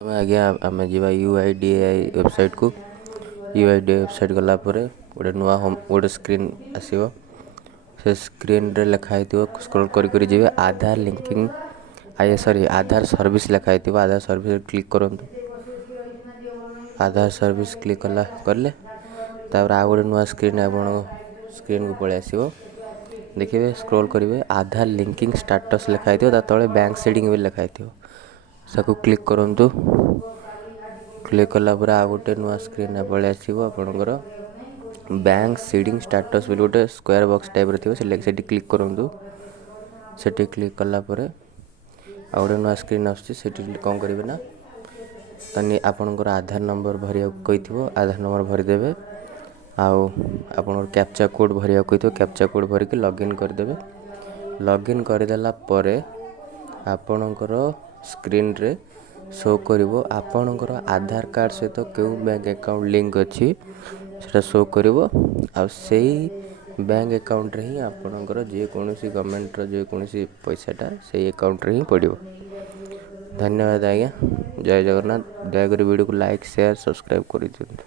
आज्ञा आम जा UIDAI वेबसाइट को UIDAI वेबसाइट गलापर गोटे नुआ होम गोटे स्क्रीन आसो से स्क्रीन रे लिखाई स्क्रॉल करी जी आधार लिंकिंग आधार सर्विस लिखाई आधार सर्विस क्लिक करूँ। आधार सर्विस क्लिक कले तापर आ गोटे नुआ स्क्रीन स्क्रीन को पलि आसो देखिए स्क्रॉल करेंगे आधार लिंकिंग स्टेटस लिखाई तले बैंक सेटिंग भी लिखाई सबको क्लिक करूँ। क्लिक कलापर आ गोटे नुआ स्क्रीन पलि आसो आपणकर बैंक सीडिंग स्टेटस भी गोटे स्क्वायर बॉक्स टाइप थी क्लिक करूँ। से क्लिक कलापर आ गोटे नुआ स्क्रीन आसी कौन करेंगे ना तनी आपणकर आधार नंबर भरिया कही आधार नंबर भरीदे आउ कैप्चा कोड भरिया कही कैप्चा कोड भरिक लॉगिन करदे। लॉगिन करदेला परे आपणकर स्क्रीन रे शो करिवो आपणकर आधार कार्ड सहित क्यों बैंक अकाउंट लिंक अच्छी से शो करिवो आ सेही बैंक अकाउंट रे ही आपणकर जेकोसी गवर्नमेंट रो जेकोसी पैसाटा से अकाउंट रे ही पड़िवो। धन्यवाद आज्ञा। जय जगन्नाथ। दयाकोरी वीडियो को लाइक शेयर सब्सक्राइब कर दियंतु।